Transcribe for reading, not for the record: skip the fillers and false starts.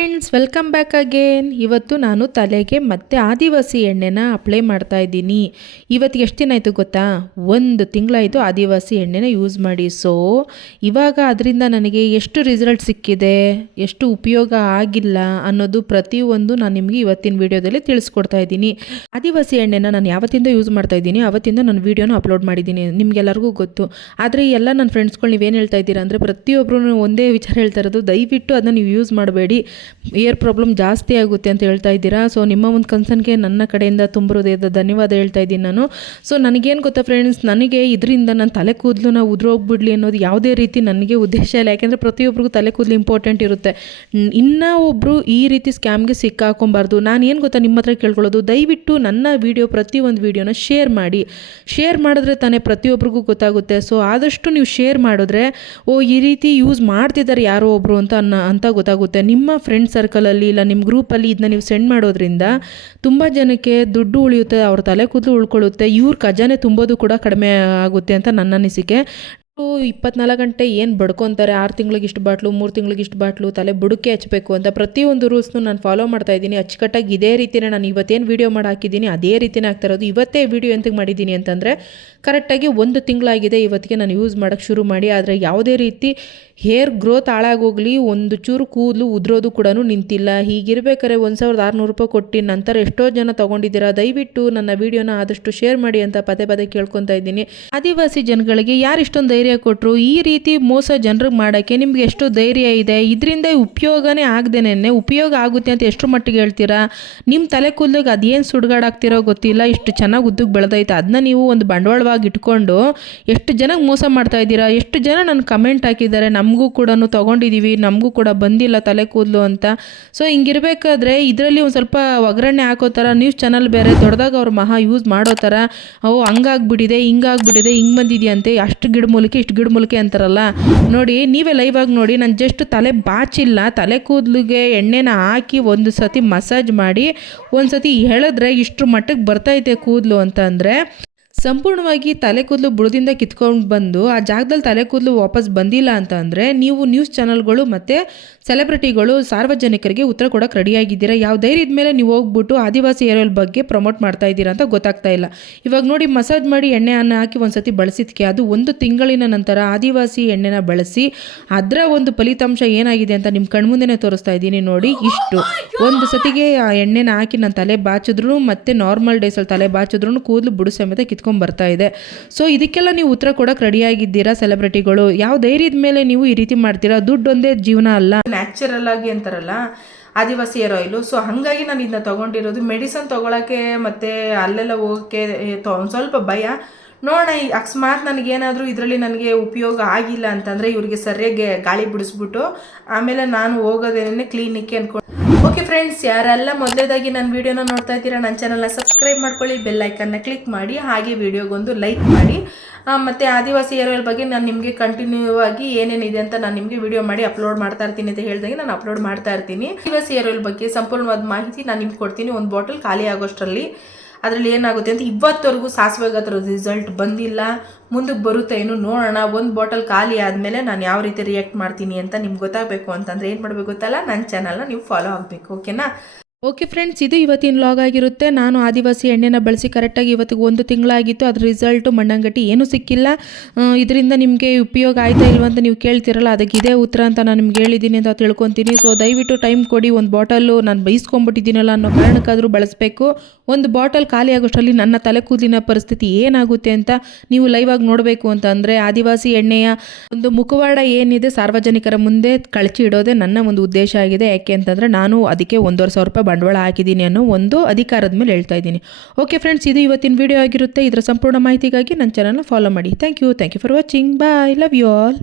Friends, welcome back again. ಇವತ್ತು ನಾನು ತಲೆಗೆ ಮತ್ತೆ ಆದಿವಾಸಿ ಎಣ್ಣೆನ ಅಪ್ಲೈ ಮಾಡ್ತಾ ಇದ್ದೀನಿ. ಇವತ್ತಿಗೆ ಎಷ್ಟು ದಿನ ಆಯಿತು ಗೊತ್ತಾ? 1 ತಿಂಗಳಾಯಿತು ಆದಿವಾಸಿ ಎಣ್ಣೆನ ಯೂಸ್ ಮಾಡಿ. ಸೊ ಇವಾಗ ಅದರಿಂದ ನನಗೆ ಎಷ್ಟು ರಿಸಲ್ಟ್ ಸಿಕ್ಕಿದೆ, ಎಷ್ಟು ಉಪಯೋಗ ಆಗಿಲ್ಲ ಅನ್ನೋದು ಪ್ರತಿಯೊಂದು ನಾನು ನಿಮಗೆ ಇವತ್ತಿನ ವಿಡಿಯೋದಲ್ಲಿ ತಿಳಿಸ್ಕೊಡ್ತಾ ಇದ್ದೀನಿ. ಆದಿವಾಸಿ ಎಣ್ಣೆನ ನಾನು ಯಾವತ್ತಿಂದ ಯೂಸ್ ಮಾಡ್ತಾ ಇದ್ದೀನಿ ಅವತ್ತಿಂದ ನಾನು ವಿಡಿಯೋನ ಅಪ್ಲೋಡ್ ಮಾಡಿದ್ದೀನಿ, ನಿಮಗೆಲ್ಲರಿಗೂ ಗೊತ್ತು. ಆದರೆ ಎಲ್ಲ ನನ್ನ ಫ್ರೆಂಡ್ಸ್ಗಳು ನೀವೇನು ಹೇಳ್ತಾ ಇದ್ದೀರಾ ಅಂದರೆ, ಪ್ರತಿಯೊಬ್ಬರು ಒಂದೇ ವಿಚಾರ ಹೇಳ್ತಾ ಇರೋದು, ದಯವಿಟ್ಟು ಅದನ್ನು ನೀವು ಯೂಸ್ ಮಾಡಬೇಡಿ, ಏರ್ ಪ್ರಾಬ್ಲಮ್ ಜಾಸ್ತಿ ಆಗುತ್ತೆ ಅಂತ ಹೇಳ್ತಾ ಇದ್ದೀರಾ. ಸೊ ನಿಮ್ಮ ಒಂದು ಕನ್ಸರ್ನ್ಗೆ ನನ್ನ ಕಡೆಯಿಂದ ತುಂಬ ಹೃದಯದ ಧನ್ಯವಾದ ಹೇಳ್ತಾ ಇದ್ದೀನಿ ನಾನು. ಸೊ ನನಗೇನು ಗೊತ್ತಾ ಫ್ರೆಂಡ್ಸ್, ನನಗೆ ಇದರಿಂದ ನನ್ನ ತಲೆ ಕೂದಲು ಉದುರೋಗ್ಬಿಡ್ಲಿ ಅನ್ನೋದು ಯಾವುದೇ ರೀತಿ ನನಗೆ ಉದ್ದೇಶ ಇಲ್ಲ. ಯಾಕೆಂದರೆ ಪ್ರತಿಯೊಬ್ಬರಿಗೂ ತಲೆ ಕೂದಲು ಇಂಪಾರ್ಟೆಂಟ್ ಇರುತ್ತೆ. ಇನ್ನೂ ಒಬ್ಬರು ಈ ರೀತಿ ಸ್ಕ್ಯಾಮ್ಗೆ ಸಿಕ್ಕಾಕೊಬಾರ್ದು. ನಾನು ಏನು ಗೊತ್ತಾ ನಿಮ್ಮ ಹತ್ರ ಕೇಳ್ಕೊಳ್ಳೋದು, ದಯವಿಟ್ಟು ನನ್ನ ವೀಡಿಯೋ ಪ್ರತಿಯೊಂದು ವೀಡಿಯೋನ ಶೇರ್ ಮಾಡಿ. ಶೇರ್ ಮಾಡಿದ್ರೆ ತಾನೇ ಪ್ರತಿಯೊಬ್ಬರಿಗೂ ಗೊತ್ತಾಗುತ್ತೆ. ಸೊ ಆದಷ್ಟು ನೀವು ಶೇರ್ ಮಾಡಿದ್ರೆ, ಈ ರೀತಿ ಯೂಸ್ ಮಾಡ್ತಿದ್ದಾರೆ ಯಾರೋ ಒಬ್ಬರು ಅಂತ ಗೊತ್ತಾಗುತ್ತೆ. ನಿಮ್ಮ ಫ್ರೆಂಡ್ ಸರ್ಕಲಲ್ಲಿ ಇಲ್ಲ ನಿಮ್ಮ ಗ್ರೂಪಲ್ಲಿ ಇದನ್ನ ನೀವು ಸೆಂಡ್ ಮಾಡೋದ್ರಿಂದ ತುಂಬ ಜನಕ್ಕೆ ದುಡ್ಡು ಉಳಿಯುತ್ತೆ, ಅವ್ರ ತಲೆ ಕೂದಲು ಉಳ್ಕೊಳ್ಳುತ್ತೆ, ಇವ್ರ ಖಜಾನೆ ತುಂಬೋದು ಕೂಡ ಕಡಿಮೆ ಆಗುತ್ತೆ ಅಂತ ನನ್ನ ಅನಿಸಿಕೆ. 24 ಗಂಟೆ ಏನು ಬಡ್ಕೊತಾರೆ, 6 ತಿಂಗಳಿಗೆ ಇಷ್ಟು ಬಾಟ್ಲು, 3 ತಿಂಗಳಿಗೆ ಇಷ್ಟು ಬಾಟ್ಲು, ತಲೆ ಬುಡಕ್ಕೆ ಹಚ್ಚಬೇಕು ಅಂತ ಪ್ರತಿಯೊಂದು ರೂಲ್ಸ್ನು ನಾನು ಫಾಲೋ ಮಾಡ್ತಾ ಇದ್ದೀನಿ. ಅಚ್ಚುಕಟ್ಟಾಗಿ ಇದೇ ರೀತಿಯೇ ನಾನು ಇವತ್ತೇನು ವೀಡಿಯೋ ಮಾಡಿ ಹಾಕಿದ್ದೀನಿ ಅದೇ ರೀತಿಯೇ ಆಗ್ತಾ ಇರೋದು. ಇವತ್ತೇ ವೀಡಿಯೋ ಎಂತಕ್ಕೆ ಮಾಡಿದ್ದೀನಿ ಅಂತಂದರೆ, ಕರೆಕ್ಟಾಗಿ 1 ತಿಂಗಳಾಗಿದೆ ಇವತ್ತಿಗೆ ನಾನು ಯೂಸ್ ಮಾಡೋಕ್ಕೆ ಶುರು ಮಾಡಿ. ಆದರೆ ಯಾವುದೇ ರೀತಿ ಹೇರ್ ಗ್ರೋತ್ ಹಾಳಾಗೋಗಲಿ, ಒಂದು ಚೂರು ಕೂದಲು ಉದುರೋದು ಕೂಡ ನಿಂತಿಲ್ಲ. ಹೀಗಿರ್ಬೇಕಾದ್ರೆ 1600 ರೂಪಾಯಿ ಕೊಟ್ಟು ನಂತರ ಎಷ್ಟೋ ಜನ ತೊಗೊಂಡಿದ್ದೀರಾ. ದಯವಿಟ್ಟು ನನ್ನ ವೀಡಿಯೋನ ಆದಷ್ಟು ಶೇರ್ ಮಾಡಿ ಅಂತ ಪದೇ ಕೇಳ್ಕೊತಾ ಇದ್ದೀನಿ. ಆದಿವಾಸಿ ಜನಗಳಿಗೆ ಯಾರು ಇಷ್ಟೊಂದು ಧೈರ್ಯ ಕೊಟ್ಟರು ಈ ರೀತಿ ಮೋಸ ಜನರಿಗೆ ಮಾಡೋಕ್ಕೆ? ನಿಮ್ಗೆ ಎಷ್ಟು ಧೈರ್ಯ ಇದೆ? ಇದರಿಂದ ಉಪಯೋಗನೇ ಆಗದೇನೆ ಉಪಯೋಗ ಆಗುತ್ತೆ ಅಂತ ಎಷ್ಟು ಮಟ್ಟಿಗೆ ಹೇಳ್ತೀರಾ? ನಿಮ್ಮ ತಲೆ ಕೂದಲಿಗೆ ಅದೇನು ಸುಡುಗಾಡಾಗ್ತಿರೋ ಗೊತ್ತಿಲ್ಲ, ಇಷ್ಟು ಚೆನ್ನಾಗಿ ಉದ್ದಕ್ಕೆ ಬೆಳೆದೈತೆ, ಅದನ್ನ ನೀವು ಒಂದು ಬಂಡವಾಳವಾಗಿ ಇಟ್ಕೊಂಡು ಎಷ್ಟು ಜನಕ್ಕೆ ಮೋಸ ಮಾಡ್ತಾ ಇದ್ದೀರಾ. ಎಷ್ಟು ಜನ ನನ್ನ ಕಮೆಂಟ್ ಹಾಕಿದ್ದಾರೆ, ನಮಗೂ ಕೂಡ ತೊಗೊಂಡಿದ್ದೀವಿ, ನಮಗೂ ಕೂಡ ಬಂದಿಲ್ಲ ತಲೆ ಕೂದಲು ಅಂತ. ಸೊ ಹಿಂಗಿರ್ಬೇಕಾದ್ರೆ ಇದರಲ್ಲಿ ಒಂದು ಸ್ವಲ್ಪ ಒಗ್ಗರಣೆ ಹಾಕೋ ಥರ ನ್ಯೂಸ್ ಚಾನಲ್ ಬೇರೆ ದೊಡ್ಡದಾಗ ಅವ್ರು ಮಹಾ ಯೂಸ್ ಮಾಡೋ ಥರ, ಹಂಗಾಗ್ಬಿಟ್ಟಿದೆ, ಹಿಂಗಾಗ್ಬಿಟ್ಟಿದೆ, ಹಿಂಗೆ ಬಂದಿದೆಯಂತೆ, ಅಷ್ಟು ಗಿಡಮೂಲಿಕೆ ಇಷ್ಟು ಗಿಡಮೂಲಿಕೆ ಅಂತಾರಲ್ಲ. ನೋಡಿ, ನೀವೇ ಲೈವ್ ಆಗಿ ನೋಡಿ. ನಾನು ಜಸ್ಟ್ ತಲೆ ಬಾಚಿಲ್ಲ, ತಲೆ ಕೂದಲಿಗೆ ಎಣ್ಣೆನ ಹಾಕಿ ಒಂದು ಸತಿ ಮಸಾಜ್ ಮಾಡಿ ಒಂದು ಸತಿ ಹೇಳಿದ್ರೆ ಇಷ್ಟು ಮಟ್ಟಕ್ಕೆ ಬರ್ತೈತೆ ಕೂದಲು ಅಂತ ಅಂದರೆ, ಸಂಪೂರ್ಣವಾಗಿ ತಲೆ ಕೂದಲು ಬುಡದಿಂದ ಕಿತ್ಕೊಂಡು ಬಂದು ಆ ಜಾಗದಲ್ಲಿ ತಲೆ ಕೂದಲು ವಾಪಸ್ ಬಂದಿಲ್ಲ ಅಂತ ಅಂದರೆ, ನೀವು ನ್ಯೂಸ್ ಚಾನಲ್ಗಳು ಮತ್ತು ಸೆಲೆಬ್ರಿಟಿಗಳು ಸಾರ್ವಜನಿಕರಿಗೆ ಉತ್ತರ ಕೊಡೋಕೆ ರೆಡಿಯಾಗಿದ್ದೀರಾ. ಯಾವ ಧೈರ್ಯದ ಮೇಲೆ ನೀವು ಹೋಗ್ಬಿಟ್ಟು ಆದಿವಾಸಿ ಹೇರ್ ಆಯಿಲ್ ಬಗ್ಗೆ ಪ್ರಮೋಟ್ ಮಾಡ್ತಾ ಇದ್ದೀರಾ ಅಂತ ಗೊತ್ತಾಗ್ತಾ ಇಲ್ಲ. ಇವಾಗ ನೋಡಿ, ಮಸಾಜ್ ಮಾಡಿ ಎಣ್ಣೆಯನ್ನು ಹಾಕಿ ಒಂದು ಸತಿ ಬಳಸಿದಕ್ಕೆ ಅದು 1 ತಿಂಗಳಿನ ನಂತರ ಆದಿವಾಸಿ ಎಣ್ಣೆನ ಬಳಸಿ ಅದರ ಒಂದು ಫಲಿತಾಂಶ ಏನಾಗಿದೆ ಅಂತ ನಿಮ್ಮ ಕಣ್ಮುಂದೆನೇ ತೋರಿಸ್ತಾ ಇದ್ದೀನಿ. ನೋಡಿ, ಇಷ್ಟು ಒಂದು ಸತಿಗೆ ಆ ಎಣ್ಣೆನ ಹಾಕಿ ನಾನು ತಲೆ ಬಾಚಿದ್ರು ಮತ್ತು ನಾರ್ಮಲ್ ಡೇಸಲ್ಲಿ ತಲೆ ಬಾಚಿದ್ರು ಕೂದಲು ಬುಡು ಸಮೇತ ಕಿತ್ಕೊಂಡು ಬರ್ತಾ ಇದೆ. ಸೊ ಇದಕ್ಕೆಲ್ಲ ನೀವು ಉತ್ತರ ಕೊಡೋಕೆ ರೆಡಿಯಾಗಿದ್ದೀರಾ ಸೆಲೆಬ್ರಿಟಿಗಳು. ಯಾವ ಧೈರ್ಯದ ಮೇಲೆ ನೀವು ಈ ರೀತಿ ಮಾಡ್ತೀರಾ? ದುಡ್ಡೊಂದೇ ಜೀವನ ಅಲ್ಲ, ನ್ಯಾಚುರಲ್ ಆಗಿ ಅಂತಾರಲ್ಲ ಆದಿವಾಸಿ ಹೇರ್ ಆಯಿಲು. ಸೊ ಹಾಗಾಗಿ ನಾನು ಇದನ್ನ ತೊಗೊಂಡಿರೋದು. ಮೆಡಿಸನ್ ತೊಗೊಳಕ್ಕೆ ಮತ್ತು ಅಲ್ಲೆಲ್ಲ ಹೋಗೋಕ್ಕೆ ಒಂದು ಸ್ವಲ್ಪ ಭಯ. ನೋಡೋಣ, ಅಕಸ್ಮಾತ್ ನನಗೇನಾದರೂ ಇದರಲ್ಲಿ ನನಗೆ ಉಪಯೋಗ ಆಗಿಲ್ಲ ಅಂತಂದರೆ ಇವರಿಗೆ ಸರಿಯಾಗಿ ಗಾಳಿ ಬಿಡಿಸ್ಬಿಟ್ಟು ಆಮೇಲೆ ನಾನು ಹೋಗೋದೇನೆ ಕ್ಲಿನಿಕ್ಗೆ ಅಂದ್ಕೊಂಡು. ಓಕೆ ಫ್ರೆಂಡ್ಸ್, ಯಾರೆಲ್ಲ ಮೊದಲೇದಾಗಿ ನನ್ನ ವೀಡಿಯೋನ ನೋಡ್ತಾ ಇದ್ದೀರಾ, ನನ್ನ ಚಾನಲ್ನ ಸಬ್ಸ್ಕ್ರೈಬ್ ಮಾಡ್ಕೊಳ್ಳಿ, ಬೆಲ್ ಐಕನ್ನ ಕ್ಲಿಕ್ ಮಾಡಿ, ಹಾಗೆ ವೀಡಿಯೋಗೊಂದು ಲೈಕ್ ಮಾಡಿ. ಮತ್ತು ಆದಿವಾಸಿ ಹೇರ್ ಆಯಿಲ್ ಬಗ್ಗೆ ನಾನು ನಿಮಗೆ ಕಂಟಿನ್ಯೂ ಆಗಿ ಏನೇನಿದೆ ಅಂತ ನಾನು ನಿಮಗೆ ವಿಡಿಯೋ ಮಾಡಿ ಅಪ್ಲೋಡ್ ಮಾಡ್ತಾ ಇರ್ತೀನಿ ಅಂತ ಹೇಳಿದಾಗ ನಾನು ಅಪ್ಲೋಡ್ ಮಾಡ್ತಾ ಇರ್ತೀನಿ. ಆದಿವಾಸಿ ಹೇರ್ ಆಯಿಲ್ ಬಗ್ಗೆ ಸಂಪೂರ್ಣವಾದ ಮಾಹಿತಿ ನಾನು ನಿಮ್ಗೆ ಕೊಡ್ತೀನಿ. ಒಂದು ಬಾಟಲ್ ಖಾಲಿ ಆಗೋಷ್ಟರಲ್ಲಿ ಅದರಲ್ಲಿ ಏನಾಗುತ್ತೆ ಅಂತ ಇವತ್ತವರೆಗೂ ಸಾಸಿವೆಗೆ ಅದರ ರಿಸಲ್ಟ್ ಬಂದಿಲ್ಲ. ಮುಂದಕ್ಕೆ ಬರುತ್ತೆ ಏನು ನೋಡೋಣ. ಒಂದು ಬಾಟಲ್ ಖಾಲಿ ಆದಮೇಲೆ ನಾನು ಯಾವ ರೀತಿ ರಿಯಾಕ್ಟ್ ಮಾಡ್ತೀನಿ ಅಂತ ನಿಮ್ಗೆ ಗೊತ್ತಾಗಬೇಕು ಅಂತಂದರೆ ಏನು ಮಾಡಬೇಕು ಗೊತ್ತಲ್ಲ, ನನ್ನ ಚಾನಲ್ನ ನೀವು ಫಾಲೋ ಆಗಬೇಕು. ಓಕೆನಾ? ಓಕೆ ಫ್ರೆಂಡ್ಸ್, ಇದು ಇವತ್ತಿನ ವ್ಲಾಗ್ ಆಗಿರುತ್ತೆ. ನಾನು ಆದಿವಾಸಿ ಎಣ್ಣೆನ ಬಳಸಿ ಕರೆಕ್ಟಾಗಿ ಇವತ್ತಿಗೆ 1 ತಿಂಗಳಾಗಿತ್ತು. ಅದ್ರ ರಿಸಲ್ಟು ಮಣ್ಣಂಗಟ್ಟಿ ಏನೂ ಸಿಕ್ಕಿಲ್ಲ. ಇದರಿಂದ ನಿಮಗೆ ಉಪಯೋಗ ಆಯ್ತಾ ಇಲ್ವ ಅಂತ ನೀವು ಕೇಳ್ತಿರಲ್ಲ, ಅದಕ್ಕೆ ಇದೇ ಉತ್ತರ ಅಂತ ನಾನು ನಿಮ್ಗೆ ಹೇಳಿದ್ದೀನಿ ಅಂತ ತಿಳ್ಕೊತೀನಿ. ಸೊ ದಯವಿಟ್ಟು ಟೈಮ್ ಕೊಡಿ. ಒಂದು ಬಾಟಲು ನಾನು ಬೈಸ್ಕೊಂಡ್ಬಿಟ್ಟಿದ್ದೀನಲ್ಲ ಅನ್ನೋ ಕಾರಣಕ್ಕಾದರೂ ಬಳಸಬೇಕು. ಒಂದು ಬಾಟಲ್ ಖಾಲಿ ಆಗೋಷ್ಟರಲ್ಲಿ ನನ್ನ ತಲೆ ಕೂದಲಿನ ಪರಿಸ್ಥಿತಿ ಏನಾಗುತ್ತೆ ಅಂತ ನೀವು ಲೈವ್ ಆಗಿ ನೋಡಬೇಕು ಅಂತ ಅಂದರೆ, ಆದಿವಾಸಿ ಎಣ್ಣೆಯ ಒಂದು ಮುಖವಾಡ ಏನಿದೆ ಸಾರ್ವಜನಿಕರ ಮುಂದೆ ಕಳಚಿ ಇಡೋದೇ ನನ್ನ ಒಂದು ಉದ್ದೇಶ ಆಗಿದೆ. ಯಾಕೆ ಅಂತಂದರೆ, ನಾನು ಅದಕ್ಕೆ 1,500 ರೂಪಾಯಿ ಬಂಡವಾಳ ಹಾಕಿದ್ದೀನಿ ಅನ್ನೋ ಒಂದು ಅಧಿಕಾರದ ಮೇಲೆ ಹೇಳ್ತಾ ಇದ್ದೀನಿ. ಓಕೆ ಫ್ರೆಂಡ್ಸ್, ಇದು ಇವತ್ತಿನ ವಿಡಿಯೋ ಆಗಿರುತ್ತೆ. ಇದರ ಸಂಪೂರ್ಣ ಮಾಹಿತಿಗಾಗಿ ನನ್ನ ಚಾನಲ್ನ ಫಾಲೋ ಮಾಡಿ. Thank you for watching. Bye, love you all.